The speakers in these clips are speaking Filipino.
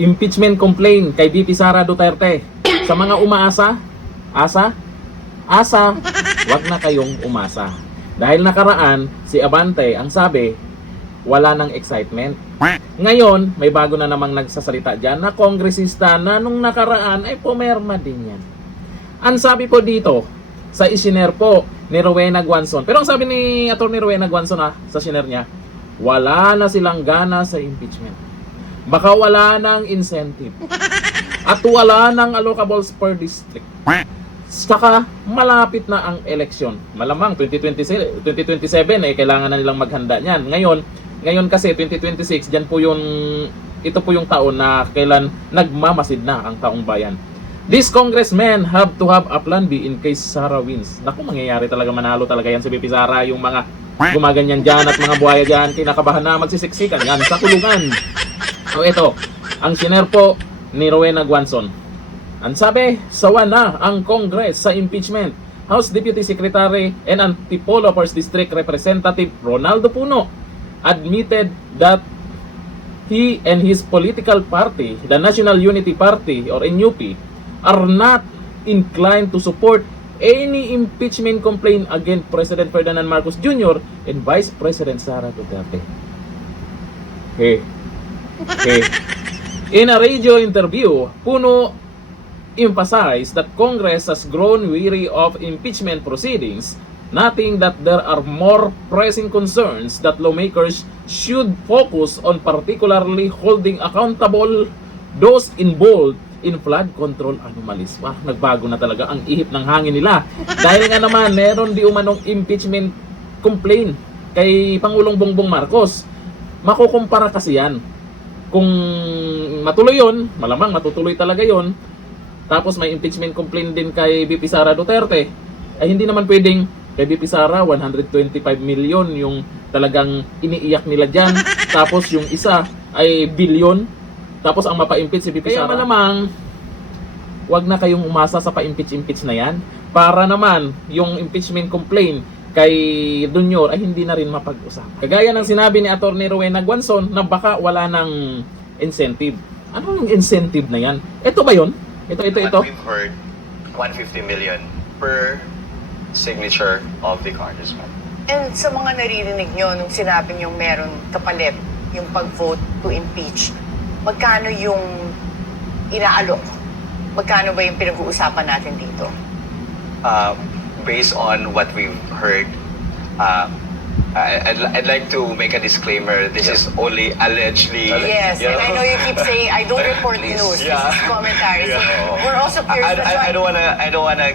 impeachment complaint kay VP Sara Duterte. Sa mga umaasa, wag na kayong umasa. Dahil nakaraan, si Abante ang sabi, wala nang excitement. Ngayon, may bago na namang nagsasalita dyan na kongresista na nung nakaraan ay pumerma din yan. Ang sabi po dito, sa isinare po ni Rowena Guanzon. Pero ang sabi ni Atty. Rowena Guanzon sa isinare niya, wala na silang gana sa impeachment. Baka wala nang incentive. At wala nang allocables per district. Saka malapit na ang eleksyon. Malamang 2027 kailangan na nilang maghanda niyan. Ngayon kasi 2026 diyan po ito po yung taon na kailan nagmamasid na ang taong bayan. These congressmen have to have a plan B in case Sara wins. Naku, mangyayari talaga, manalo talaga yan si VP Sara. Yung mga gumaganyan dyan at mga buhaya dyan, kinakabahan na magsisiksikan yan sa kulungan. So ito, ang sinare po ni Rowena Guanzon. Ang sabi, sawa na ang Congress sa impeachment. House Deputy Secretary and Antipolo 1st District Representative Ronaldo Puno admitted that he and his political party, the National Unity Party or NUP, are not inclined to support any impeachment complaint against President Ferdinand Marcos Jr. and Vice President Sara Duterte. In a radio interview, Puno emphasized that Congress has grown weary of impeachment proceedings, noting that there are more pressing concerns that lawmakers should focus on, particularly holding accountable those involved in flood control anomalies. Nagbago na talaga ang ihip ng hangin nila. Dahil nga naman, meron di umanong impeachment complaint kay Pangulong Bongbong Marcos. Makukumpara kasi yan. Kung matuloy yon, malamang matutuloy talaga yon. Tapos may impeachment complaint din kay VP Sara Duterte. Ay hindi naman pwedeng kay VP Sara 125 million yung talagang iniiyak nila dyan. Tapos yung isa ay billion. Tapos ang mapa-impeach si VP Sara. Kaya malamang, wag na kayong umasa sa pa-impeach na yan. Para naman, yung impeachment complaint kay Junior ay hindi na rin mapag-usapan. Kagaya ng sinabi ni Atty. Rowena Guanzon na baka wala ng incentive. Ano yung incentive na yan? Ito ba yun? Ito. What we've heard, 150 million per signature of the congressman. And sa mga naririnig nyo, nung sinabi nyo meron kapalit yung pag-vote to impeach, magkano yung inaalok? Magkano ba yung pinag-uusapan natin dito? Based on what we've heard, I'd like to make a disclaimer. This is only allegedly. Yes, and I know you keep saying, I don't report Please, news. yeah. This is commentary. So Yeah. we're also curious. That's why I don't wanna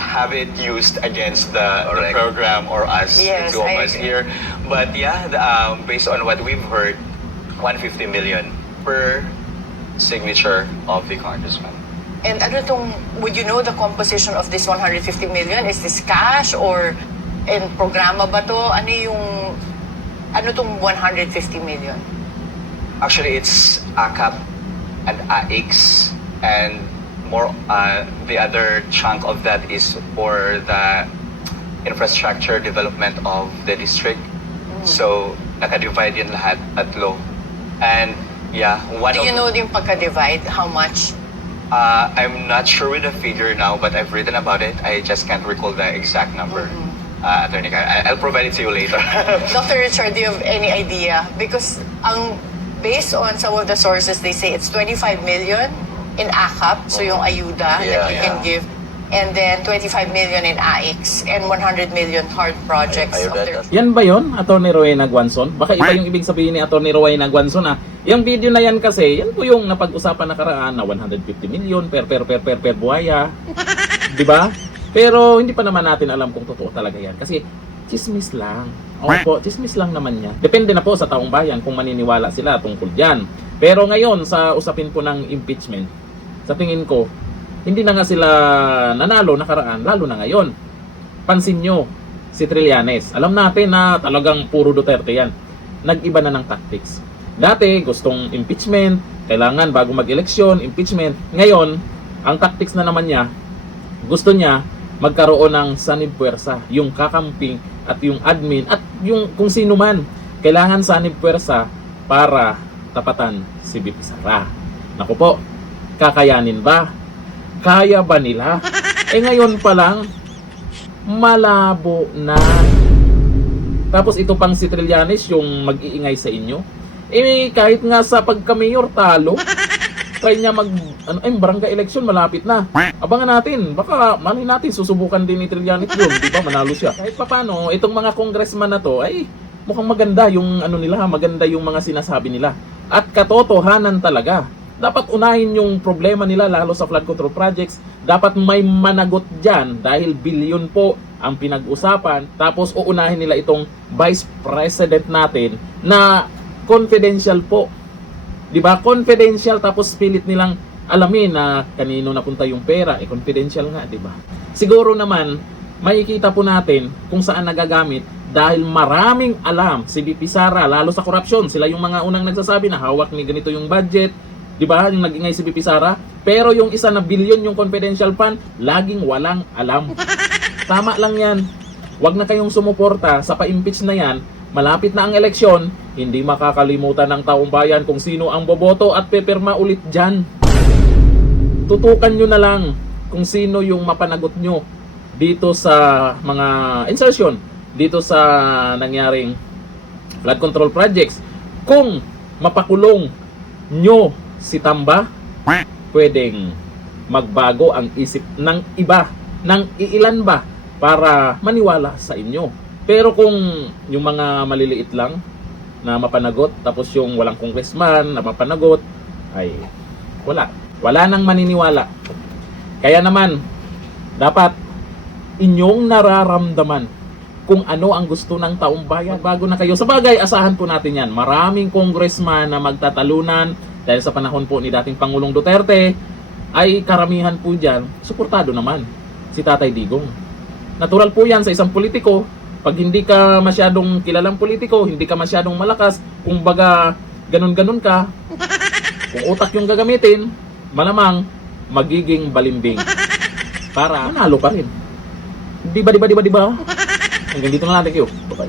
have it used against the program or us, Yes, the two of I us agree. here. But yeah, based on what we've heard, 150 million per signature of the congressman. And ano would you know the composition of this 150 million? Is this cash or in programa ba to? Ano tong 150 million? Actually, it's ACAP and AIX, and more. The other chunk of that is for the infrastructure development of the district. So naka-divide yun lahat at low. And yeah, Do you know yung pagka-divide? How much? I'm not sure with the figure now, but I've written about it. I just can't recall the exact number. Attorney, I'll provide it to you later. Dr. Richard, do you have any idea? Because based on some of the sources, they say it's 25 million in ACAP, so yung ayuda that you can give, and then 25 million in AIX, and 100 million hard projects. Yan ba yun, Atty. Rowena Guanzon? Baka iba yung ibig sabihin ni Atty. Rowena Guanzon Yung video na yan kasi, yan po yung napag-usapan nakaraan na 150 million per buhaya. Di ba? Pero hindi pa naman natin alam kung totoo talaga yan. Kasi chismis lang. Opo, chismis lang naman yan. Depende na po sa taong bayan kung maniniwala sila tungkol dyan. Pero ngayon, sa usapin po ng impeachment, sa tingin ko, hindi na nga sila nanalo nakaraan, lalo na ngayon. Pansin nyo, si Trillanes. Alam natin na talagang puro Duterte yan. Nag-iba na ng tactics. Dati, gustong impeachment, kailangan bago mag-eleksyon, impeachment. Ngayon, ang tactics na naman niya, gusto niya magkaroon ng sanib puwersa, yung kakamping at yung admin at yung kung sino man. Kailangan sanib puwersa para tapatan si VP Sara. Naku po, kakayanin ba? Kaya ba nila? Ngayon pa lang, malabo na. Tapos ito pang si Trillanes yung mag-iingay sa inyo. Kahit nga sa pagka-mayor talo, try niya barangay election malapit na. Abangan natin, baka malay natin susubukan din ni Trillanes yun, di ba? Manalo siya. Kahit papaano, itong mga congressman na to ay mukhang maganda yung nila, maganda yung mga sinasabi nila. At katotohanan talaga. Dapat unahin yung problema nila lalo sa flood control projects. Dapat may managot dyan dahil bilyon po ang pinag-usapan. Tapos uunahin nila itong vice president natin na confidential po. 'Di ba? Confidential, tapos pilit nilang alamin na kanino napunta yung pera. Confidential nga, 'di ba? Siguro naman makikita po natin kung saan nagagamit dahil maraming alam si VP Sara lalo sa korupsyon. Sila yung mga unang nagsasabi na hawak ni ganito yung budget. 'Di ba? Yung nag-ingay si VP Sara. Pero yung 1 na bilyon yung confidential fund, laging walang alam. Tama lang 'yan. Huwag na kayong sumuporta sa pa-impeach na 'yan. Malapit na ang eleksyon, hindi makakalimutan ng taong bayan kung sino ang boboto at pepirma ulit dyan. Tutukan nyo na lang kung sino yung mapanagot nyo dito sa mga insertion, dito sa nangyaring flood control projects. Kung mapakulong nyo si Tamba, pwedeng magbago ang isip ng iba, ng iilan ba para maniwala sa inyo. Pero kung yung mga maliliit lang na mapanagot, tapos yung walang congressman na mapanagot, ay wala nang maniniwala. Kaya naman, dapat inyong nararamdaman kung ano ang gusto ng taong bayan. Bago na kayo, sa bagay, asahan po natin yan. Maraming congressman na magtatalunan dahil sa panahon po ni dating Pangulong Duterte, ay karamihan po dyan, suportado naman si Tatay Digong. Natural po yan sa isang politiko. Pag hindi ka masyadong kilalang politiko, hindi ka masyadong malakas, kung baga ganun-ganun ka, kung utak yung gagamitin, malamang magiging balimbing para manalo pa rin. Di ba? Hanggang dito na lang, thank you. Bye-bye.